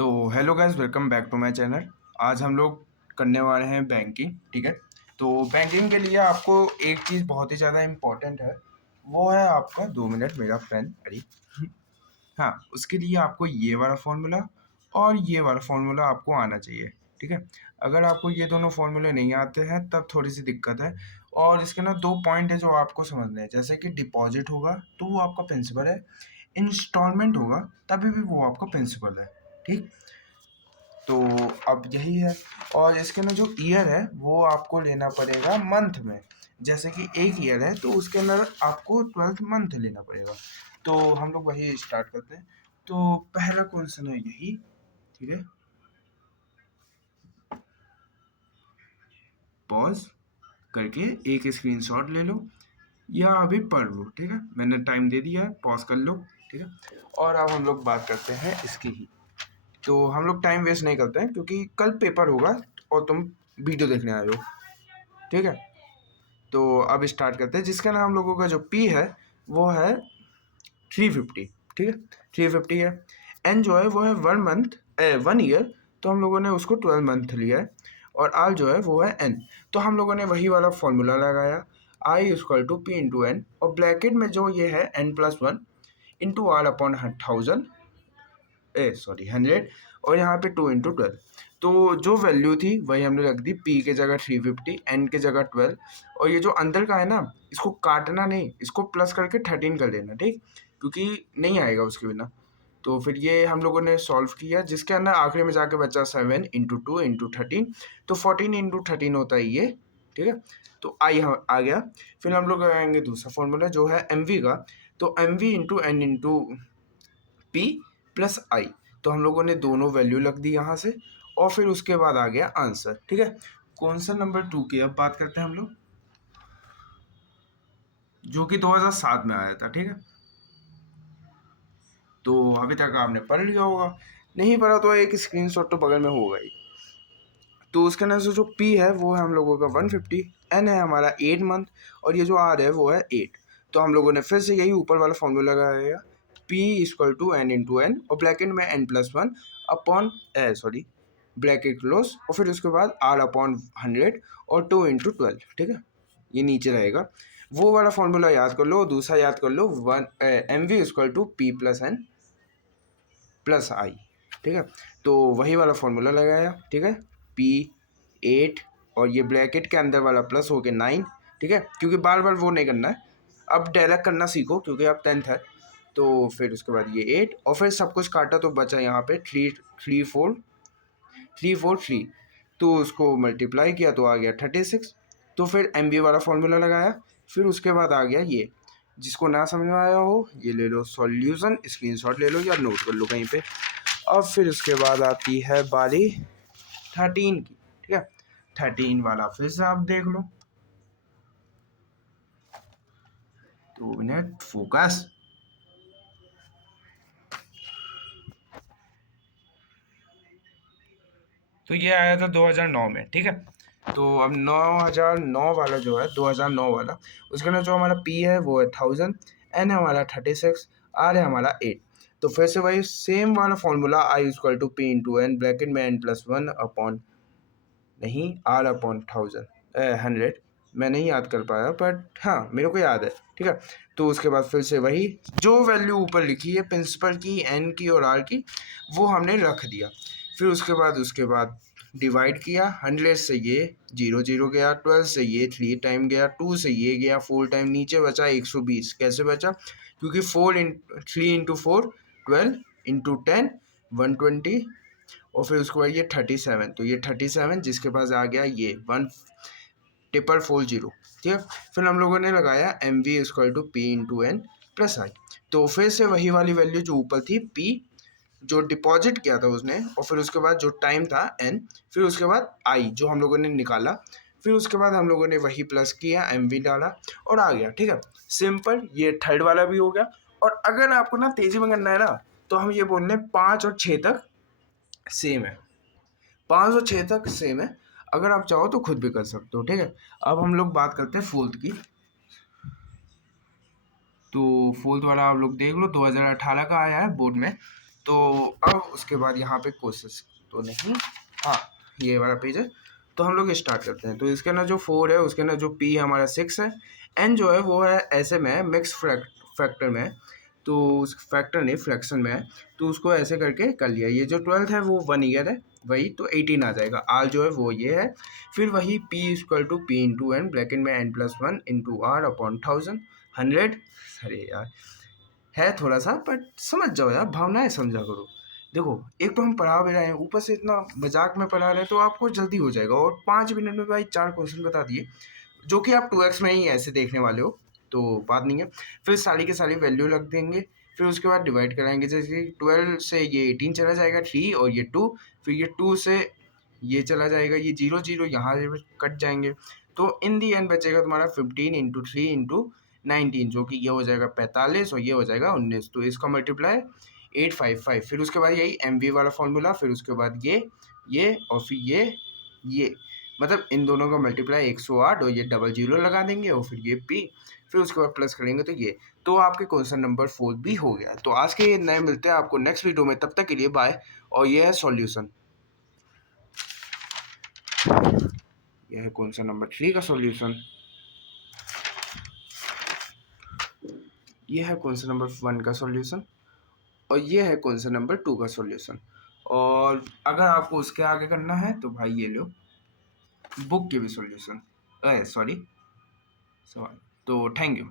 तो hello guys, welcome back to my channel. आज हम लोग करने वाले हैं बैंकिंग। ठीक है, तो बैंकिंग के लिए आपको एक चीज़ बहुत ही ज़्यादा इम्पोर्टेंट है, वो है आपका 2 मिनट मेरा फ्रेंड। अरे हाँ, उसके लिए आपको ये वाला फॉर्मूला और ये वाला फॉर्मूला आपको आना चाहिए। ठीक है, अगर आपको ये दोनों फॉर्मूले नहीं आते हैं तब थोड़ी सी दिक्कत है। और इसके ना दो पॉइंट है जो आपको समझने हैं, जैसे कि डिपॉजिट होगा तो वो आपका प्रिंसिपल है, इंस्टॉलमेंट होगा तभी भी वो आपका प्रिंसिपल है। ठीक, तो अब यही है। और इसके ना जो ईयर है वो आपको लेना पड़ेगा मंथ में। जैसे कि एक ईयर है तो उसके अंदर आपको 12th मंथ लेना पड़ेगा। तो हम लोग वही स्टार्ट करते हैं। तो पहला क्वेश्चन है यही। ठीक है, पॉज करके एक स्क्रीनशॉट ले लो या अभी पढ़ लो। ठीक है, मैंने टाइम दे दिया है, पॉज कर लो। ठीक है, और अब हम लोग बात करते हैं इसकी ही। तो हम लोग टाइम वेस्ट नहीं करते हैं क्योंकि कल पेपर होगा और तुम वीडियो देखने आए हो। ठीक है, तो अब स्टार्ट करते हैं। जिसका ना हम लोगों का जो पी है वो है 350। ठीक है, 350 है। एन जो है वो है 1 मंथ 1 ईयर, तो हम लोगों ने उसको 12 मंथ लिया है। और आर जो है वो है एन, तो हम लोगों ने वही वाला फॉर्मूला लगाया, I equal to P into N, और ब्रैकेट में जो ये है n+1 इंटू आर अपॉन 100 और यहाँ पे 2 इंटू 12। तो जो वैल्यू थी वही हमने रख दी, पी के जगह 350, एन के जगह 12, और ये जो अंदर का है ना इसको काटना नहीं, इसको प्लस करके 13 कर देना। ठीक, क्योंकि नहीं आएगा उसके बिना। तो फिर ये हम लोगों ने सॉल्व किया, जिसके अंदर आखिरी में जाके बचा 7 इंटू 2 इंटू 13, तो 14 इंटू 13 होता है ये। ठीक है, तो आई आ गया। फिर हम लोग लगाएंगे दूसरा फॉर्मूला जो है एम वी का, तो M V into N into P plus I, तो हम लोगों ने दोनों वैल्यू लग दी यहाँ से, और फिर उसके बाद आ गया आंसर। ठीक है, क्वेश्चन नंबर 2 की अब बात करते हैं हम लोग, जो कि 2007 में आया था। ठीक है, तो अभी तक आपने पढ़ लिया होगा, नहीं पढ़ा तो एक स्क्रीनशॉट तो बगल में होगा ही। तो उसके अंदर से जो पी है वो है हम लोगों का 150, एन है हमारा 8 मंथ, और ये जो आर है वो है 8। तो हम लोगों ने फिर से यही ऊपर वाला फॉर्मूला लगाया, P equal to n into N, और ब्रैकेट में n+1 अपॉन ब्रैकेट क्लोज, और फिर उसके बाद आर अपॉन 100 और 2 इंटू 12। ठीक है, ये नीचे रहेगा। वो वाला फॉर्मूला याद कर लो और दूसरा याद कर लो, M V equal to P plus N plus I. ठीक है, तो वही वाला फॉर्मूला लगाया। ठीक है, पी 8 और ये ब्रैकेट के अंदर वाला प्लस हो गया 9। ठीक है, क्योंकि बार बार वो नहीं करना है, अब डायरेक्ट करना सीखो क्योंकि अब 10th है। तो फिर उसके बाद ये 8, और फिर सब कुछ काटा तो बचा यहाँ पे 3 तो उसको मल्टीप्लाई किया तो आ गया 36। तो फिर एम बी वाला फॉर्मूला लगाया, फिर उसके बाद आ गया ये। जिसको ना समझ में आया हो ये ले लो सॉल्यूशन, स्क्रीनशॉट ले लो या नोट कर लो कहीं पे। अब फिर उसके बाद आती है बारी 13 की। ठीक है, 13 वाला फिर से आप देख लो। 2 मिनट फोकस। तो ये आया था 2009 में। ठीक है, तो अब 2009 वाला जो है 2009 वाला, उसके अंदर जो हमारा पी है वो है 1000, एन है हमारा 36, आर है हमारा 8। तो फिर से वही सेम वाला formula, I equal to P into N, bracket में n+1 अपॉन नहीं आर अपॉन 100। मैं नहीं याद कर पाया बट हाँ मेरे को याद है। ठीक है, तो उसके बाद फिर से वही जो वैल्यू ऊपर लिखी है प्रिंसिपल की, एन की और आर की, वो हमने रख दिया। फिर उसके बाद डिवाइड किया, 100 से ये 0 0 गया, 12 से ये 3 टाइम गया, 2 से ये गया 4 टाइम, नीचे बचा 120। कैसे बचा? क्योंकि 3 इंटू 4 12 इंटू 10 120, और फिर उसके बाद ये 37, तो ये 37 जिसके पास आ गया ये 1,440। ठीक है, फिर हम लोगों ने लगाया M V equal to P into N plus I. तो फिर से वही वाली वैल्यू जो ऊपर थी पी, जो डिपॉजिट किया था उसने, और फिर उसके बाद जो टाइम था एन, फिर उसके बाद आई जो हम लोगों ने निकाला, फिर उसके बाद हम लोगों ने वही प्लस किया, एम वी डाला और आ गया। ठीक है, सिंपल। ये थर्ड वाला भी हो गया। और अगर आपको ना तेजी में करना है ना, तो हम ये बोल रहे हैं 5 और 6 तक सेम है, 5 और 6 तक सेम है। अगर आप चाहो तो खुद भी कर सकते हो। ठीक है, अब हम लोग बात करते हैं फोर्थ की। तो फोर्थ वाला आप लोग देख लो, 2018 का आया है बोर्ड में। तो अब उसके बाद यहाँ पे कोर्सेस तो नहीं, हाँ ये वाला पेज है। तो हम लोग स्टार्ट करते हैं। तो इसके अंदर जो 4 है, उसके अंदर जो पी हमारा 6 है, एन जो है वो है ऐसे में है, मिक्स फैक्टर में है। तो उस फैक्टर नहीं, फ्रैक्शन में है। तो उसको ऐसे करके कर लिया। ये जो 12 है वो 1 ईयर है, वही तो 18 आ जाएगा। आर जो है वो ये है। फिर वही P equal to P into N, bracket में N plus 1 into R upon 1000 100। अरे यार है थोड़ा सा, बट समझ जाओ यार, भावनाएं समझा करो। देखो, एक तो हम पढ़ा भी रहे हैं, ऊपर से इतना मजाक में पढ़ा रहे हैं, तो आपको जल्दी हो जाएगा। और 5 मिनट में भाई 4 क्वेश्चन बता दिए, जो कि आप 2x में ही ऐसे देखने वाले हो, तो बात नहीं है। फिर सारी की सारी वैल्यू रख देंगे। फिर उसके बाद डिवाइड कराएंगे, जैसे 12 से ये 18 चला जाएगा 3 और ये 2। फिर ये 2 से ये चला जाएगा, ये 0 0 यहाँ से कट जाएंगे। तो इन दी एंड बचेगा तुम्हारा 15 इंटू 3 इंटू 19, जो कि ये हो जाएगा 45 और ये हो जाएगा 19। तो इसका मल्टीप्लाई 855। फिर उसके बाद यही एम वी वाला फॉर्मूला, फिर उसके बाद ये और फिर ये मतलब इन दोनों का मल्टीप्लाई 108 और ये डबल जीरो लगा देंगे और फिर ये पी, फिर उसके बाद प्लस करेंगे तो ये। तो आपके क्वेश्चन नंबर 4 भी हो गया। तो आज के नए मिलते हैं आपको नेक्स्ट वीडियो में, तब तक के लिए बाय। और ये है सॉल्यूशन, यह है क्वेश्चन नंबर 3 का सॉल्यूशन, ये है क्वेश्चन नंबर 1 का सॉल्यूशन, और ये है क्वेश्चन नंबर 2 का सॉल्यूशन। और अगर आपको उसके आगे करना है तो भाई ये लो बुक के भी सॉल्यूशन, सॉरी सवाल। तो थैंक यू।